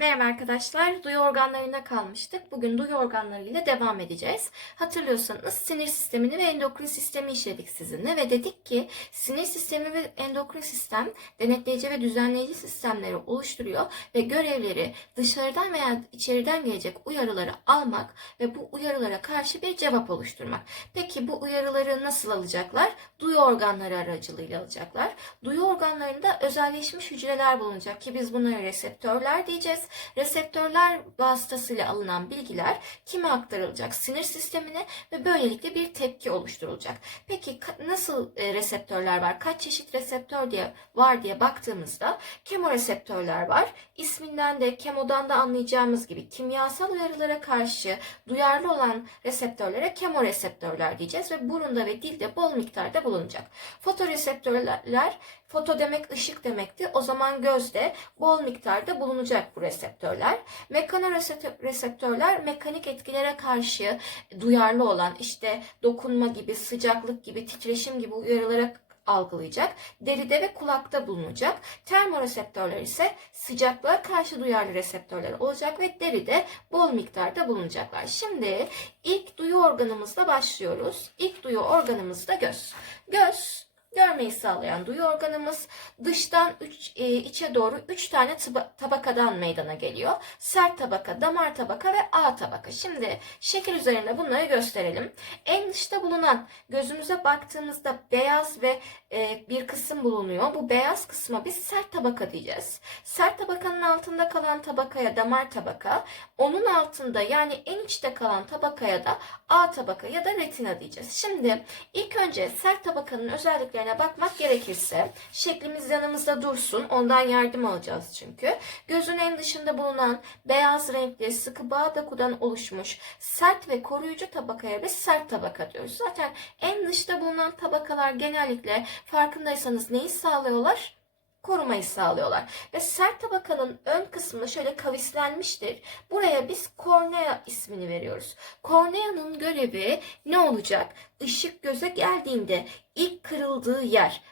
Merhaba arkadaşlar, duyu organlarına kalmıştık. Bugün duyu organlarıyla devam edeceğiz. Hatırlıyorsanız sinir sistemini ve endokrin sistemi işledik sizinle ve dedik ki sinir sistemi ve endokrin sistem denetleyici ve düzenleyici sistemleri oluşturuyor ve görevleri dışarıdan veya içeriden gelecek uyarıları almak ve bu uyarılara karşı bir cevap oluşturmak. Peki bu uyarıları nasıl alacaklar? Duyu organları aracılığıyla alacaklar. Duyu organlarında özelleşmiş hücreler bulunacak ki biz bunlara reseptörler diyeceğiz. Reseptörler vasıtasıyla alınan bilgiler kime aktarılacak? Sinir sistemine ve böylelikle bir tepki oluşturulacak. Peki nasıl e, reseptörler var? Kaç çeşit reseptör diye var diye baktığımızda kemoreseptörler var. İsminden de kemodan da anlayacağımız gibi kimyasal uyarılara karşı duyarlı olan reseptörlere kemoreseptörler diyeceğiz ve burunda ve dilde bol miktarda bulunacak. Fotoreseptörler Foto demek ışık demekti. O zaman gözde bol miktarda bulunacak bu reseptörler. Mekanoreseptörler mekanik etkilere karşı duyarlı olan işte dokunma gibi, sıcaklık gibi, titreşim gibi uyarılara algılayacak. Deride ve kulakta bulunacak. Termoreseptörler ise sıcaklığa karşı duyarlı reseptörler olacak ve deride bol miktarda bulunacaklar. Şimdi ilk duyu organımızla başlıyoruz. İlk duyu organımız da göz. Göz görmeyi sağlayan duyu organımız dıştan üç, e, içe doğru 3 tane tıba- tabakadan meydana geliyor. Sert tabaka, damar tabaka ve A tabaka. Şimdi şekil üzerinde bunları gösterelim. En dışta bulunan gözümüze baktığımızda beyaz ve e, bir kısım bulunuyor. Bu beyaz kısma biz sert tabaka diyeceğiz. Sert tabakanın altında kalan tabakaya damar tabaka, onun altında yani en içte kalan tabakaya da A tabaka ya da retina diyeceğiz. Şimdi ilk önce sert tabakanın özelliklerine bakmak gerekirse şeklimiz yanımızda dursun. Ondan yardım alacağız çünkü. Gözün en dışında bulunan beyaz renkli sıkı bağ dokudan oluşmuş sert ve koruyucu tabakaya biz sert tabaka diyoruz. Zaten en dışta bulunan tabakalar genellikle farkındaysanız neyi sağlıyorlar? Korumayı sağlıyorlar. Ve sert tabakanın ön kısmı şöyle kavislenmiştir. Buraya biz kornea ismini veriyoruz. Korneanın görevi ne olacak? Işık göze geldiğinde ilk kırıldığı yer,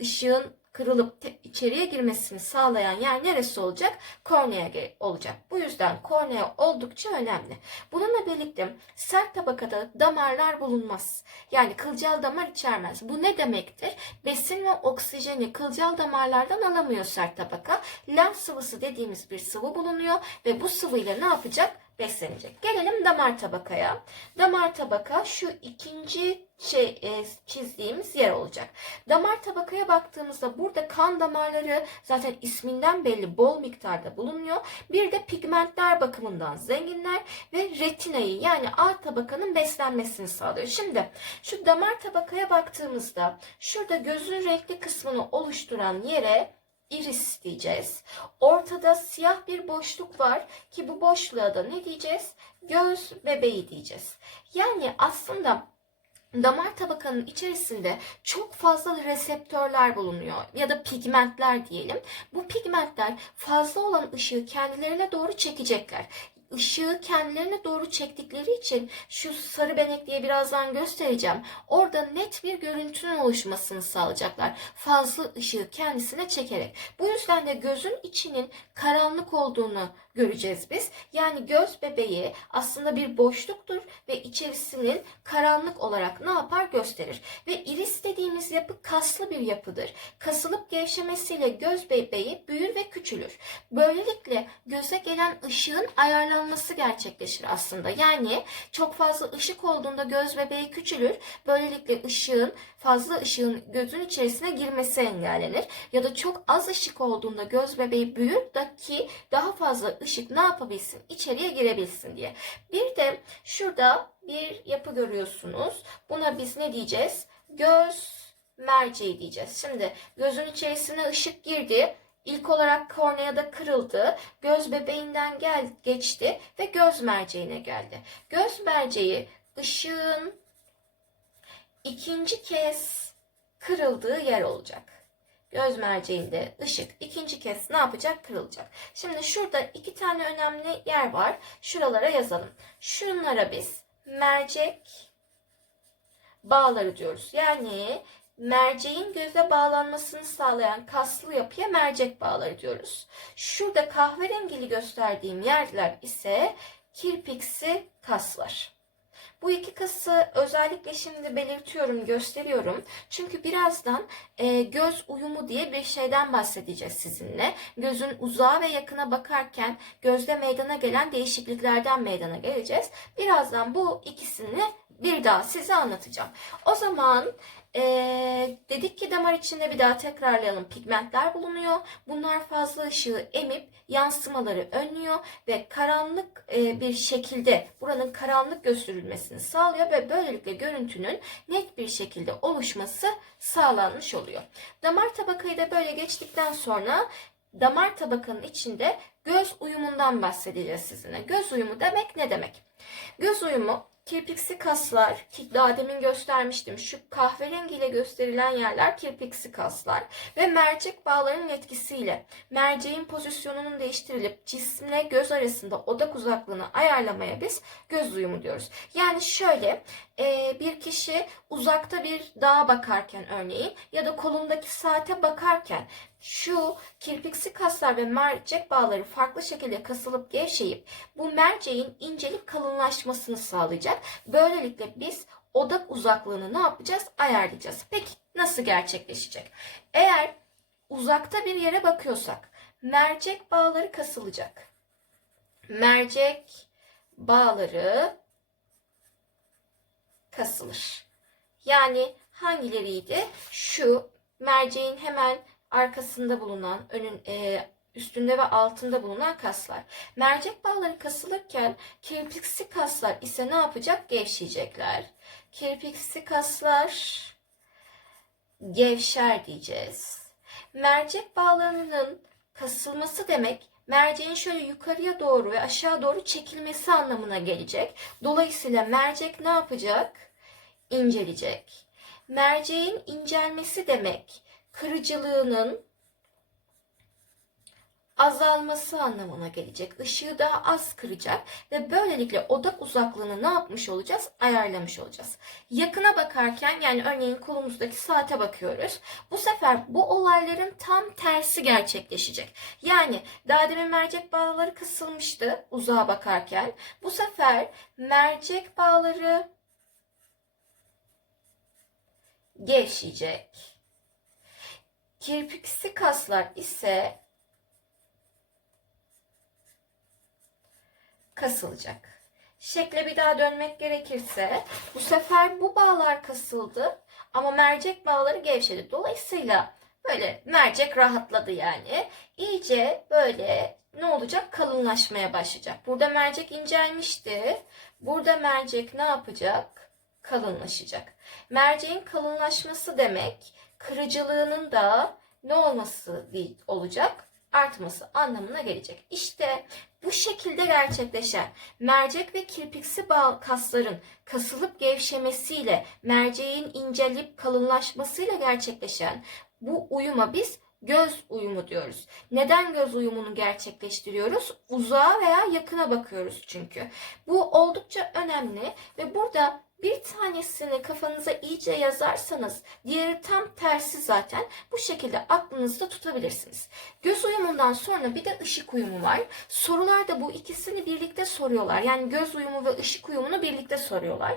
ışığın kırılıp içeriye girmesini sağlayan yer neresi olacak? Kornea olacak. Bu yüzden kornea oldukça önemli. Bununla birlikte sert tabakada damarlar bulunmaz. Yani kılcal damar içermez. Bu ne demektir? Besin ve oksijeni kılcal damarlardan alamıyor sert tabaka. Lenf sıvısı dediğimiz bir sıvı bulunuyor ve bu sıvıyla ne yapacak? Beslenecek. Gelelim damar tabakaya. Damar tabaka şu ikinci şey e, çizdiğimiz yer olacak. Damar tabakaya baktığımızda burada kan damarları zaten isminden belli bol miktarda bulunuyor. Bir de pigmentler bakımından zenginler ve retinayı yani A tabakanın beslenmesini sağlıyor. Şimdi şu damar tabakaya baktığımızda şurada gözün renkli kısmını oluşturan yere iris diyeceğiz. Ortada siyah bir boşluk var ki bu boşluğa da ne diyeceğiz? Göz bebeği diyeceğiz. Yani aslında damar tabakanın içerisinde çok fazla reseptörler bulunuyor ya da pigmentler diyelim. Bu pigmentler fazla olan ışığı kendilerine doğru çekecekler. Işığı kendilerine doğru çektikleri için şu sarı benek diye birazdan göstereceğim. Orada net bir görüntünün oluşmasını sağlayacaklar. Fazla ışığı kendisine çekerek. Bu yüzden de gözün içinin karanlık olduğunu göreceğiz biz. Yani göz bebeği aslında bir boşluktur ve içerisinin karanlık olarak ne yapar gösterir. Ve iris dediğimiz yapı kaslı bir yapıdır. Kasılıp gevşemesiyle göz bebeği büyür ve küçülür. Böylelikle göze gelen ışığın ayarlanması gerçekleşir aslında. Yani çok fazla ışık olduğunda göz bebeği küçülür. Böylelikle ışığın fazla ışığın gözün içerisine girmesi engellenir. Ya da çok az ışık olduğunda göz bebeği büyür da ki daha fazla ışık ne yapabilsin? İçeriye girebilsin diye. Bir de şurada bir yapı görüyorsunuz. Buna biz ne diyeceğiz? Göz merceği diyeceğiz. Şimdi gözün içerisine ışık girdi. İlk olarak korneada kırıldı. Göz bebeğinden gel geçti ve göz merceğine geldi. Göz merceği ışığın ikinci kez kırıldığı yer olacak. Göz merceğinde ışık ikinci kez ne yapacak? Kırılacak. Şimdi şurada iki tane önemli yer var. Şuralara yazalım. Şunlara biz mercek bağları diyoruz. Yani merceğin göze bağlanmasını sağlayan kaslı yapıya mercek bağları diyoruz. Şurada kahverengili gösterdiğim yerler ise kirpiksi kaslar. Bu iki kası özellikle şimdi belirtiyorum, gösteriyorum. Çünkü birazdan e, göz uyumu diye bir şeyden bahsedeceğiz sizinle. Gözün uzağa ve yakına bakarken gözde meydana gelen değişikliklerden meydana geleceğiz. Birazdan bu ikisini bir daha size anlatacağım. O zaman ee, dedik ki damar içinde bir daha tekrarlayalım. Pigmentler bulunuyor. Bunlar fazla ışığı emip yansımaları önlüyor ve karanlık e, bir şekilde buranın karanlık gösterilmesini sağlıyor ve böylelikle görüntünün net bir şekilde oluşması sağlanmış oluyor. Damar tabakayı da böyle geçtikten sonra damar tabakanın içinde göz uyumundan bahsedeceğiz sizinle. Göz uyumu demek ne demek? Göz uyumu kirpiksi kaslar ki daha demin göstermiştim. Şu kahverengiyle gösterilen yerler kirpiksi kaslar ve mercek bağlarının etkisiyle merceğin pozisyonunun değiştirilip cismle göz arasında odak uzaklığını ayarlamaya biz göz uyumu diyoruz. Yani şöyle bir kişi uzakta bir dağa bakarken örneğin ya da kolundaki saate bakarken şu kirpiksi kaslar ve mercek bağları farklı şekilde kasılıp gevşeyip bu merceğin incelip kalınlaşmasını sağlayacak. Böylelikle biz odak uzaklığını ne yapacağız? Ayarlayacağız. Peki nasıl gerçekleşecek? Eğer uzakta bir yere bakıyorsak mercek bağları kasılacak. Mercek bağları kasılır. Yani hangileriydi? Şu merceğin hemen arkasında bulunan, önün e, üstünde ve altında bulunan kaslar. Mercek bağları kasılırken kirpiksi kaslar ise ne yapacak? Gevşeyecekler. Kirpiksi kaslar gevşer diyeceğiz. Mercek bağlarının kasılması demek merceğin şöyle yukarıya doğru ve aşağı doğru çekilmesi anlamına gelecek. Dolayısıyla mercek ne yapacak? İncelecek. Merceğin incelmesi demek kırıcılığının azalması anlamına gelecek. Işığı daha az kıracak ve böylelikle odak uzaklığını ne yapmış olacağız? Ayarlamış olacağız. Yakına bakarken yani örneğin kolumuzdaki saate bakıyoruz. Bu sefer bu olayların tam tersi gerçekleşecek. Yani daha demin mercek bağları kısılmıştı uzağa bakarken. Bu sefer mercek bağları gevşeyecek. Kirpiksi kaslar ise kasılacak. Şekle bir daha dönmek gerekirse bu sefer bu bağlar kasıldı ama mercek bağları gevşedi. Dolayısıyla böyle mercek rahatladı yani. İyice böyle ne olacak? Kalınlaşmaya başlayacak. Burada mercek incelmişti. Burada mercek ne yapacak? Kalınlaşacak. Merceğin kalınlaşması demek kırıcılığının da ne olması olacak? Artması anlamına gelecek. İşte bu şekilde gerçekleşen mercek ve kirpiksi bağ kasların kasılıp gevşemesiyle merceğin incelip kalınlaşmasıyla gerçekleşen bu uyuma biz göz uyumu diyoruz. Neden göz uyumunu gerçekleştiriyoruz? Uzağa veya yakına bakıyoruz çünkü. Bu oldukça önemli ve burada bir tanesini kafanıza iyice yazarsanız diğeri tam tersi zaten bu şekilde aklınızda tutabilirsiniz. Göz uyumundan sonra bir de ışık uyumu var. Sorularda bu ikisini birlikte soruyorlar. Yani göz uyumu ve ışık uyumunu birlikte soruyorlar.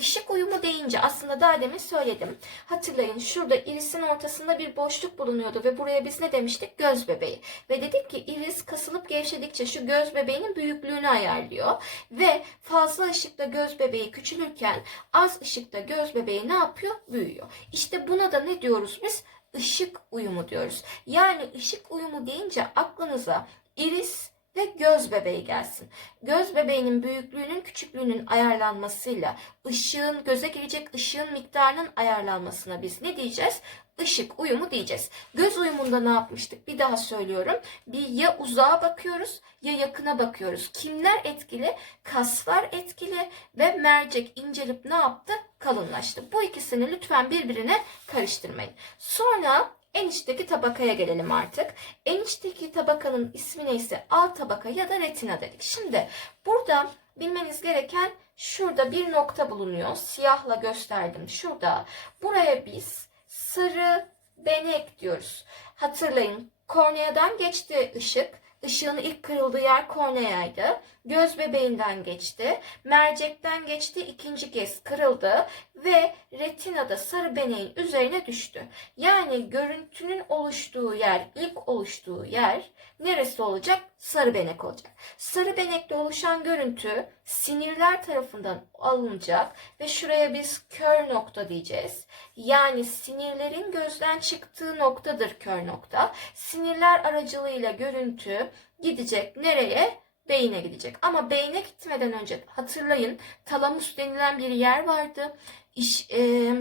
Işık uyumu deyince aslında daha demin söyledim. Hatırlayın şurada irisin ortasında bir boşluk bulunuyordu ve buraya biz ne demiştik? Göz bebeği. Ve dedik ki iris kasılıp gevşedikçe şu göz bebeğinin büyüklüğünü ayarlıyor. Ve fazla ışıkta göz bebeği küçülürken az ışıkta göz bebeği ne yapıyor? Büyüyor. İşte buna da ne diyoruz biz? Işık uyumu diyoruz. Yani ışık uyumu deyince aklınıza iris ve göz bebeği gelsin. Göz bebeğinin büyüklüğünün küçüklüğünün ayarlanmasıyla ışığın göze girecek ışığın miktarının ayarlanmasına biz ne diyeceğiz? Işık uyumu diyeceğiz. Göz uyumunda ne yapmıştık? Bir daha söylüyorum. Bir ya uzağa bakıyoruz ya yakına bakıyoruz. Kimler etkili? Kaslar etkili ve mercek incelip ne yaptı? Kalınlaştı. Bu ikisini lütfen birbirine karıştırmayın. Sonra en içteki tabakaya gelelim artık. En içteki tabakanın ismi neyse alt tabaka ya da retina dedik. Şimdi burada bilmeniz gereken şurada bir nokta bulunuyor. Siyahla gösterdim. Şurada. Buraya biz sarı benek diyoruz. Hatırlayın korneadan geçti ışık. Işığın ilk kırıldığı yer korneaydı. Göz bebeğinden geçti. Mercekten geçti. ikinci kez kırıldı ve retinada sarı beneğin üzerine düştü. Yani görüntünün oluştuğu yer, ilk oluştuğu yer neresi olacak? Sarı benek olacak. Sarı benekte oluşan görüntü sinirler tarafından alınacak ve şuraya biz kör nokta diyeceğiz. Yani sinirlerin gözden çıktığı noktadır kör nokta. Sinirler aracılığıyla görüntü gidecek nereye? Beyine gidecek. Ama beyne gitmeden önce hatırlayın talamus denilen bir yer vardı. İş, e,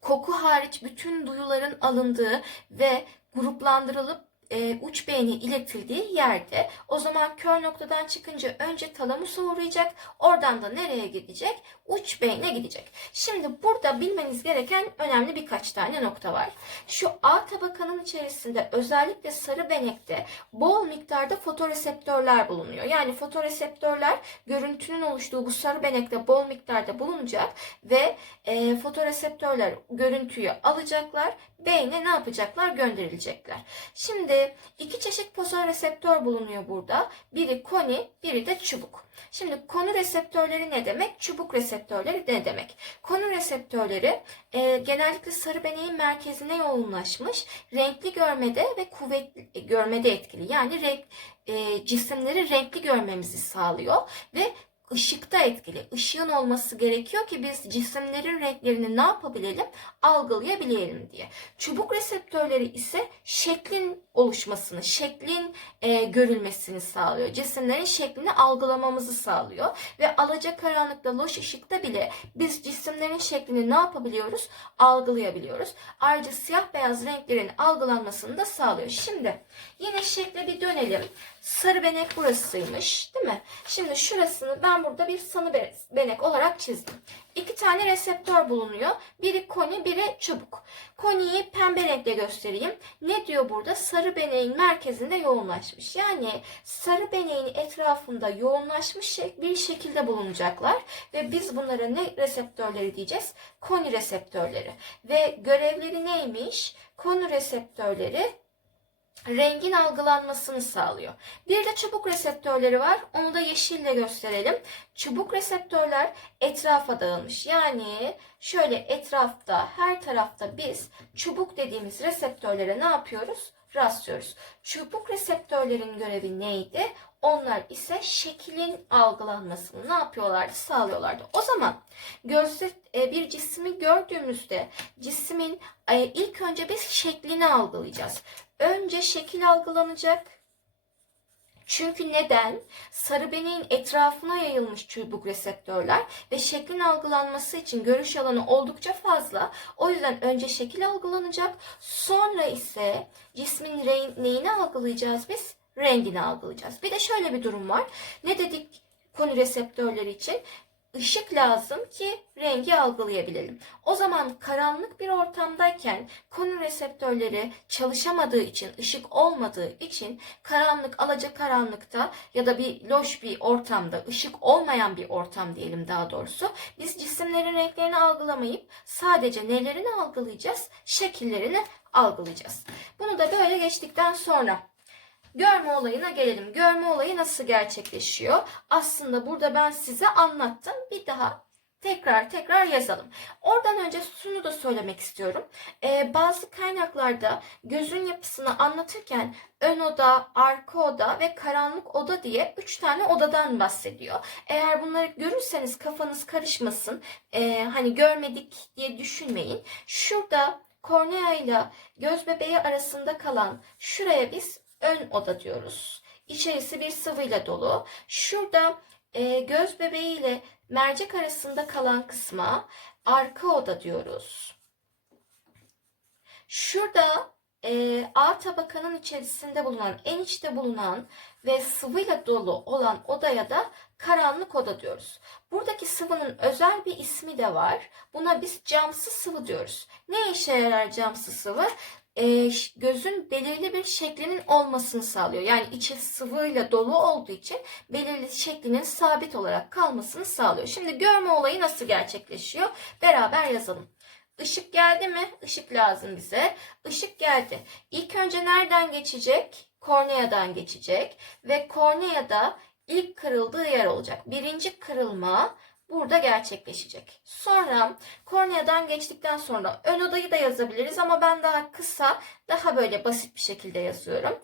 koku hariç bütün duyuların alındığı ve gruplandırılıp e, uç beyne iletildiği yerde o zaman kör noktadan çıkınca önce talamusa uğrayacak oradan da nereye gidecek? Uç beyne gidecek. Şimdi burada bilmeniz gereken önemli birkaç tane nokta var. Şu A tabakanın içerisinde özellikle sarı benekte bol miktarda fotoreseptörler bulunuyor. Yani fotoreseptörler görüntünün oluştuğu bu sarı benekte bol miktarda bulunacak ve e, fotoreseptörler görüntüyü alacaklar. Beyne ne yapacaklar? Gönderilecekler. Şimdi iki çeşit fotoreseptör bulunuyor burada. Biri koni, biri de çubuk. Şimdi konu reseptörleri ne demek? Çubuk reseptörleri ne demek? Konu reseptörleri e, genellikle sarı beneğin merkezine yoğunlaşmış, renkli görmede ve kuvvetli e, görmede etkili. Yani renk, e, cisimleri renkli görmemizi sağlıyor ve ışıkta etkili. Işığın olması gerekiyor ki biz cisimlerin renklerini ne yapabilelim? Algılayabilelim diye. Çubuk reseptörleri ise şeklin oluşmasını, şeklin e, görülmesini sağlıyor. Cisimlerin şeklini algılamamızı sağlıyor. Ve alacakaranlıkta, loş ışıkta bile biz cisimlerin şeklini ne yapabiliyoruz? Algılayabiliyoruz. Ayrıca siyah beyaz renklerin algılanmasını da sağlıyor. Şimdi yine şekle bir dönelim. Sarı benek burasıymış değil mi? Şimdi şurasını ben burada bir sarı benek olarak çizdim. İki tane reseptör bulunuyor. Biri koni, biri çubuk. Koniyi pembe renkle göstereyim. Ne diyor burada? Sarı beneğin merkezinde yoğunlaşmış. Yani sarı beneğin etrafında yoğunlaşmış bir şekilde bulunacaklar. Ve biz bunlara ne reseptörleri diyeceğiz? Koni reseptörleri. Ve görevleri neymiş? Koni reseptörleri rengin algılanmasını sağlıyor. Bir de çubuk reseptörleri var. Onu da yeşille gösterelim. Çubuk reseptörler etrafa dağılmış. Yani şöyle etrafta her tarafta biz çubuk dediğimiz reseptörlere ne yapıyoruz? Rastlıyoruz. Çubuk reseptörlerin görevi neydi? Onlar ise şeklin algılanmasını ne yapıyorlardı? Sağlıyorlardı. O zaman gözle bir cismi gördüğümüzde cismin e, ilk önce biz şeklini algılayacağız. Önce şekil algılanacak. Çünkü neden? Sarı beneğin etrafına yayılmış çubuk reseptörler ve şeklin algılanması için görüş alanı oldukça fazla. O yüzden önce şekil algılanacak. Sonra ise cismin neyini algılayacağız biz? Rengini algılayacağız. Bir de şöyle bir durum var. Ne dedik konu reseptörleri için? Işık lazım ki rengi algılayabilelim. O zaman karanlık bir ortamdayken konu reseptörleri çalışamadığı için, ışık olmadığı için karanlık, alacakaranlıkta ya da bir loş bir ortamda, ışık olmayan bir ortam diyelim daha doğrusu. Biz cisimlerin renklerini algılamayıp sadece nelerini algılayacağız? Şekillerini algılayacağız. Bunu da böyle geçtikten sonra Görme olayına gelelim. Görme olayı nasıl gerçekleşiyor? Aslında burada ben size anlattım. Bir daha tekrar tekrar yazalım. Oradan önce şunu da söylemek istiyorum. Ee, bazı kaynaklarda gözün yapısını anlatırken ön oda, arka oda ve karanlık oda diye üç tane odadan bahsediyor. Eğer bunları görürseniz kafanız karışmasın. Ee, hani görmedik diye düşünmeyin. Şurada kornea ile göz bebeği arasında kalan şuraya biz ön oda diyoruz. İçerisi bir sıvıyla dolu. Şurada e, göz bebeği ile mercek arasında kalan kısma arka oda diyoruz. Şurada e, A tabakanın içerisinde bulunan, en içte bulunan ve sıvıyla dolu olan odaya da karanlık oda diyoruz. Buradaki sıvının özel bir ismi de var. Buna biz camsız sıvı diyoruz. Ne işe yarar camsız sıvı? E, gözün belirli bir şeklinin olmasını sağlıyor. Yani içi sıvıyla dolu olduğu için belirli şeklinin sabit olarak kalmasını sağlıyor. Şimdi görme olayı nasıl gerçekleşiyor? Beraber yazalım. Işık geldi mi? Işık lazım bize. Işık geldi. İlk önce nereden geçecek? Korneadan geçecek ve korneada ilk kırıldığı yer olacak. Birinci kırılma burada gerçekleşecek. Sonra korneadan geçtikten sonra ön odayı da yazabiliriz ama ben daha kısa, daha böyle basit bir şekilde yazıyorum.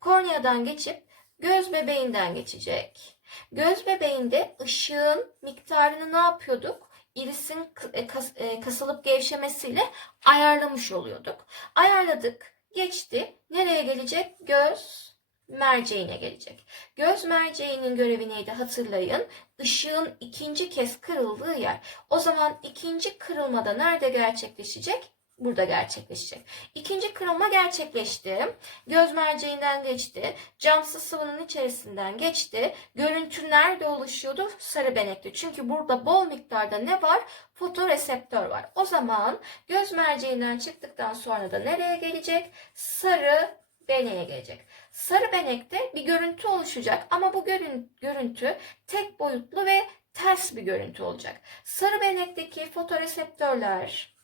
Korneadan geçip göz bebeğinden geçecek. Göz bebeğinde ışığın miktarını ne yapıyorduk? Irisin e, e, kasılıp gevşemesiyle ayarlamış oluyorduk. Ayarladık, geçti. Nereye gelecek? Göz merceğine gelecek. Göz merceğinin görevi neydi hatırlayın. Işığın ikinci kez kırıldığı yer. O zaman ikinci kırılmada nerede gerçekleşecek? Burada gerçekleşecek. İkinci kırılma gerçekleşti. Göz merceğinden geçti. Camsız sıvının içerisinden geçti. Görüntü nerede oluşuyordu? Sarı benekte. Çünkü burada bol miktarda ne var? Fotoreseptör var. O zaman göz merceğinden çıktıktan sonra da nereye gelecek? Sarı beneğe gelecek. Sarı benekte bir görüntü oluşacak ama bu görün- görüntü tek boyutlu ve ters bir görüntü olacak. Sarı benekteki fotoreseptörler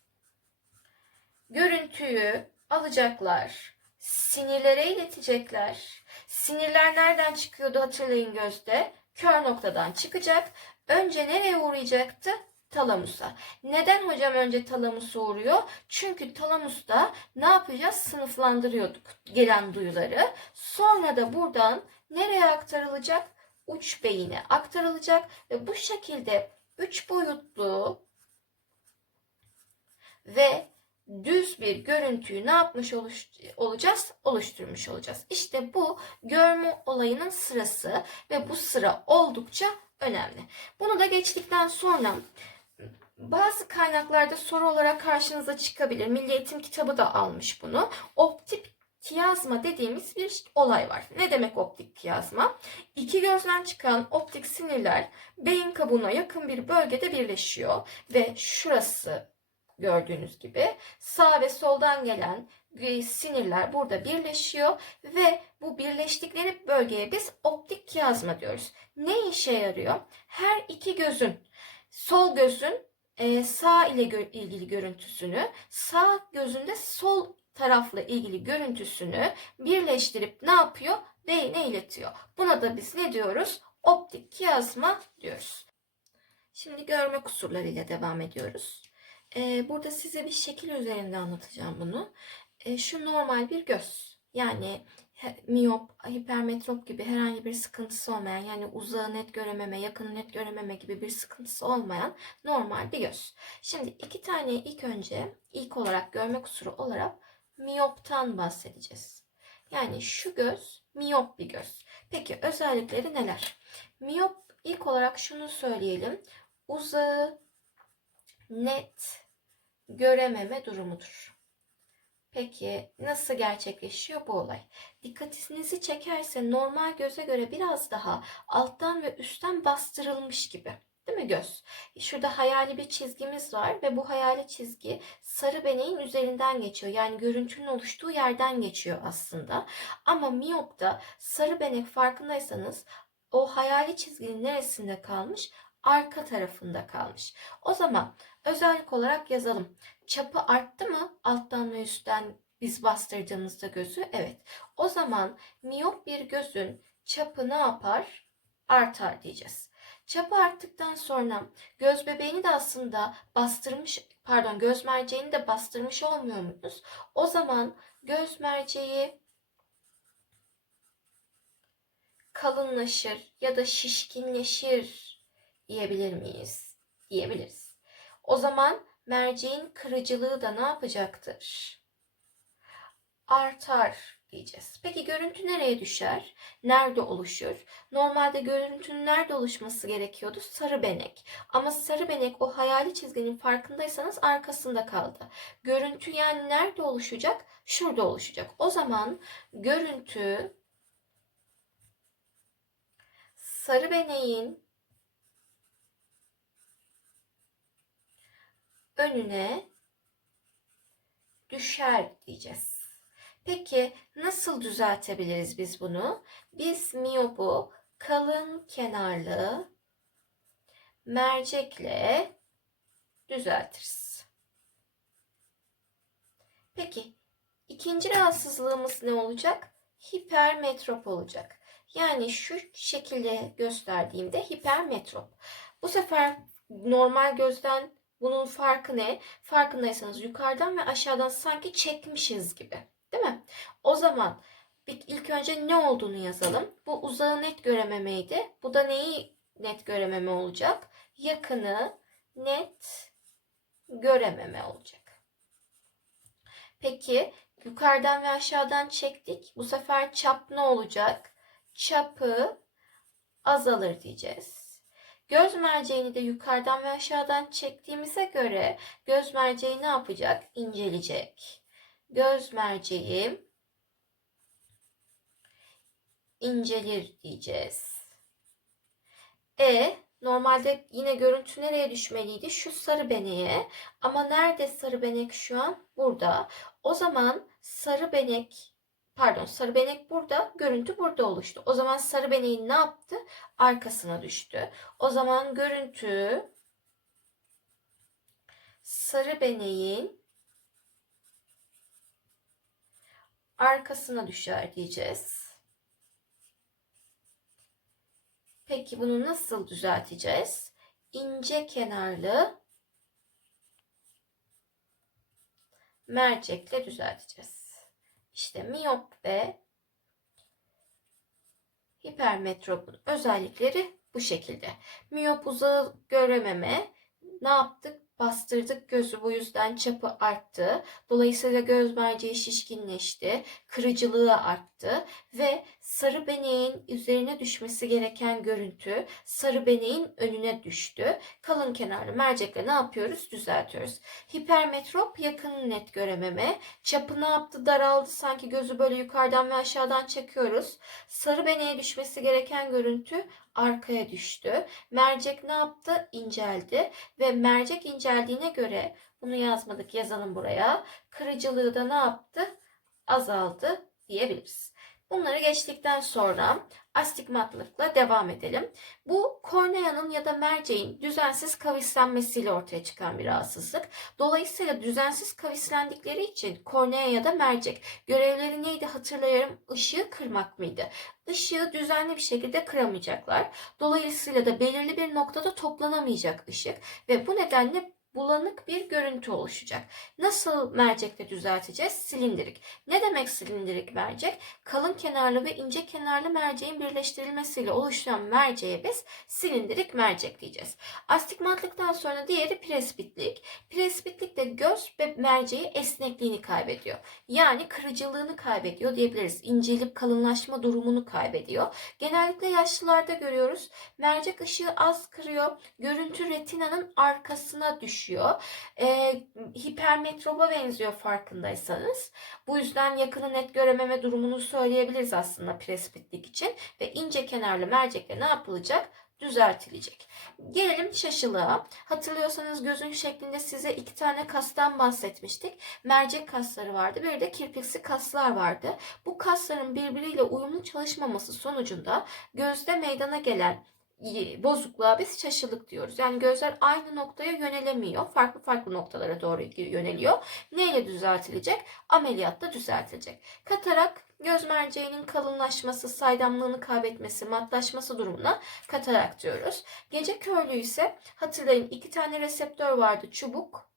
görüntüyü alacaklar, sinirlere iletecekler. Sinirler nereden çıkıyordu hatırlayın gözde? Kör noktadan çıkacak. Önce nereye uğrayacaktı? Talamusa. Neden hocam önce talamusa uğruyor? Çünkü talamusta ne yapacağız? Sınıflandırıyorduk gelen duyuları. Sonra da buradan nereye aktarılacak? Uç beyine aktarılacak ve bu şekilde üç boyutlu ve düz bir görüntüyü ne yapmış olacağız? Oluşturmuş olacağız. İşte bu görme olayının sırası ve bu sıra oldukça önemli. Bunu da geçtikten sonra bazı kaynaklarda soru olarak karşınıza çıkabilir. Milli Eğitim kitabı da almış bunu. Optik kiyazma dediğimiz bir olay var. Ne demek optik kiyazma? İki gözden çıkan optik sinirler beyin kabuğuna yakın bir bölgede birleşiyor ve şurası gördüğünüz gibi sağ ve soldan gelen sinirler burada birleşiyor ve bu birleştikleri bölgeye biz optik kiyazma diyoruz. Ne işe yarıyor? Her iki gözün sol gözün e, sağ ile gö- ilgili görüntüsünü, sağ gözünde sol tarafla ilgili görüntüsünü birleştirip ne yapıyor? Beyne iletiyor. Buna da biz ne diyoruz? Optik kiyazma diyoruz. Şimdi görme kusurlarıyla devam ediyoruz. Ee, burada size bir şekil üzerinde anlatacağım bunu. Ee, şu normal bir göz. Yani miyop, hipermetrop gibi herhangi bir sıkıntısı olmayan yani uzağı net görememe, yakını net görememe gibi bir sıkıntısı olmayan normal bir göz. Şimdi iki tane ilk önce ilk olarak görme kusuru olarak miyoptan bahsedeceğiz. Yani şu göz miyop bir göz. Peki özellikleri neler? Miyop ilk olarak şunu söyleyelim. Uzağı net görememe durumudur. Peki nasıl gerçekleşiyor bu olay? Dikkatinizi çekerse normal göze göre biraz daha alttan ve üstten bastırılmış gibi. Değil mi göz? Şurada hayali bir çizgimiz var ve bu hayali çizgi sarı beneğin üzerinden geçiyor. Yani görüntünün oluştuğu yerden geçiyor aslında. Ama miyopta sarı benek farkındaysanız o hayali çizginin neresinde kalmış? Arka tarafında kalmış. O zaman özellik olarak yazalım. Çapı arttı mı alttan ve üstten biz bastırdığımızda gözü? Evet. O zaman miyop bir gözün çapı ne yapar? Artar diyeceğiz. Çapı arttıktan sonra göz bebeğini de aslında bastırmış, pardon göz merceğini de bastırmış olmuyor muyuz? O zaman göz merceği kalınlaşır ya da şişkinleşir diyebilir miyiz? Diyebiliriz. O zaman merceğin kırıcılığı da ne yapacaktır? Artar diyeceğiz. Peki görüntü nereye düşer? Nerede oluşur? Normalde görüntünün nerede oluşması gerekiyordu? Sarı benek. Ama sarı benek o hayali çizginin farkındaysanız arkasında kaldı. Görüntü yani nerede oluşacak? Şurada oluşacak. O zaman görüntü sarı beneğin önüne düşer diyeceğiz. Peki nasıl düzeltebiliriz biz bunu? Biz miyopu kalın kenarlı mercekle düzeltiriz. Peki ikinci rahatsızlığımız ne olacak? Hipermetrop olacak. Yani şu şekilde gösterdiğimde hipermetrop. Bu sefer normal gözden bunun farkı ne? Farkındaysanız yukarıdan ve aşağıdan sanki çekmişiz gibi. Değil mi? O zaman ilk önce ne olduğunu yazalım. Bu uzağı net görememeydi. Bu da neyi net görememe olacak? Yakını net görememe olacak. Peki yukarıdan ve aşağıdan çektik. Bu sefer çap ne olacak? Çapı azalır diyeceğiz. Göz merceğini de yukarıdan ve aşağıdan çektiğimize göre göz merceği ne yapacak? İnceleyecek. Göz merceği incelir diyeceğiz. E normalde yine görüntü nereye düşmeliydi? Şu sarı beneğe. Ama nerede sarı benek şu an? Burada. O zaman sarı benek pardon sarı benek burada, görüntü burada oluştu. O zaman sarı beneğin ne yaptı? Arkasına düştü. O zaman görüntü sarı beneğin arkasına düşer diyeceğiz. Peki bunu nasıl düzelteceğiz? İnce kenarlı mercekle düzelteceğiz. İşte miyop ve hipermetropun özellikleri bu şekilde. Miyop uzağı görememe ne yaptık? Bastırdık gözü bu yüzden çapı arttı. Dolayısıyla göz merceği şişkinleşti. Kırıcılığı arttı ve sarı beneğin üzerine düşmesi gereken görüntü sarı beneğin önüne düştü. Kalın kenarlı mercekle ne yapıyoruz? Düzeltiyoruz. Hipermetrop yakın net görememe. Çapı ne yaptı? Daraldı. Sanki gözü böyle yukarıdan ve aşağıdan çekiyoruz. Sarı beneğe düşmesi gereken görüntü arkaya düştü. Mercek ne yaptı? İnceldi ve mercek inceldiğine göre bunu yazmadık yazalım buraya. Kırıcılığı da ne yaptı? Azaldı diyebiliriz. Bunları geçtikten sonra astigmatlıkla devam edelim. Bu korneanın ya da merceğin düzensiz kavislenmesiyle ortaya çıkan bir rahatsızlık. Dolayısıyla düzensiz kavislendikleri için kornea ya da mercek görevleri neydi hatırlayarım? Işığı kırmak mıydı? Işığı düzenli bir şekilde kıramayacaklar. Dolayısıyla da belirli bir noktada toplanamayacak ışık ve bu nedenle bulanık bir görüntü oluşacak. Nasıl mercekle düzelteceğiz? Silindirik. Ne demek silindirik mercek? Kalın kenarlı ve ince kenarlı merceğin birleştirilmesiyle oluşan merceğe biz silindirik mercek diyeceğiz. Astigmatlıktan sonra diğeri presbitlik. Presbitlik de göz ve merceği esnekliğini kaybediyor. Yani kırıcılığını kaybediyor diyebiliriz. İncelip kalınlaşma durumunu kaybediyor. Genellikle yaşlılarda görüyoruz. Mercek ışığı az kırıyor. Görüntü retinanın arkasına düşüyor. E, hipermetroba benziyor farkındaysanız. Bu yüzden yakını net görememe durumunu söyleyebiliriz aslında presbitlik için. Ve ince kenarlı mercekle ne yapılacak? düzeltilecek. Gelelim şaşılığa. Hatırlıyorsanız gözün şeklinde size iki tane kastan bahsetmiştik. Mercek kasları vardı. Bir de kirpiksi kaslar vardı. Bu kasların birbiriyle uyumlu çalışmaması sonucunda gözde meydana gelen bozukluğa biz şaşılık diyoruz. Yani gözler aynı noktaya yönelemiyor. Farklı farklı noktalara doğru yöneliyor. Neyle düzeltilecek? Ameliyatta düzeltilecek. Katarak göz merceğinin kalınlaşması, saydamlığını kaybetmesi, matlaşması durumuna katarak diyoruz. Gece körlüğü ise hatırlayın iki tane reseptör vardı. Çubuk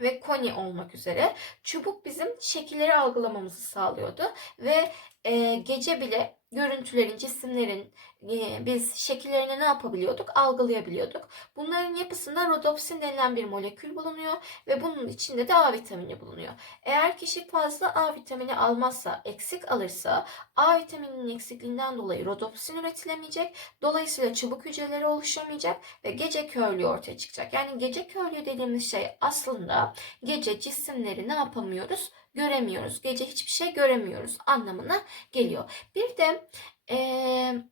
ve koni olmak üzere. Çubuk bizim şekilleri algılamamızı sağlıyordu ve e, gece bile görüntülerin, cisimlerin e, biz şekillerini ne yapabiliyorduk? Algılayabiliyorduk. Bunların yapısında rodopsin denilen bir molekül bulunuyor ve bunun içinde de A vitamini bulunuyor. Eğer kişi fazla A vitamini almazsa, eksik alırsa A vitamininin eksikliğinden dolayı rodopsin üretilemeyecek. Dolayısıyla çubuk hücreleri oluşamayacak ve gece körlüğü ortaya çıkacak. Yani gece körlüğü dediğimiz şey aslında gece cisimleri ne yapamıyoruz? Göremiyoruz. Gece hiçbir şey göremiyoruz anlamına geliyor. Bir de eee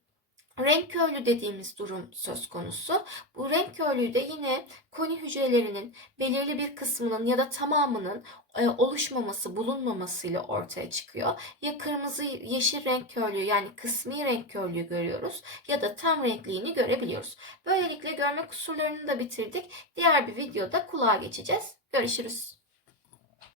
renk körlüğü dediğimiz durum söz konusu. Bu renk körlüğü de yine koni hücrelerinin belirli bir kısmının ya da tamamının e, oluşmaması, bulunmamasıyla ortaya çıkıyor. Ya kırmızı yeşil renk körlüğü yani kısmi renk körlüğü görüyoruz ya da tam renkliğini görebiliyoruz. Böylelikle görme kusurlarını da bitirdik. Diğer bir videoda kulağa geçeceğiz. Görüşürüz.